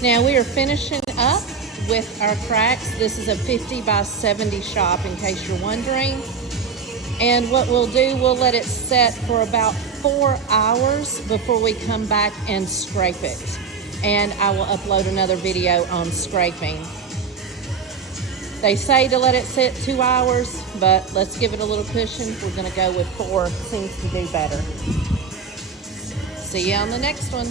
Now we are finishing up with our cracks. This is a 50 by 70 shop, in case you're wondering. And what we'll do, we'll let it set for about 4 hours before we come back and scrape it. And I will upload another video on scraping. They say to let it sit 2 hours, but let's give it a little cushion. We're gonna go with 4, seems to do better. See you on the next one.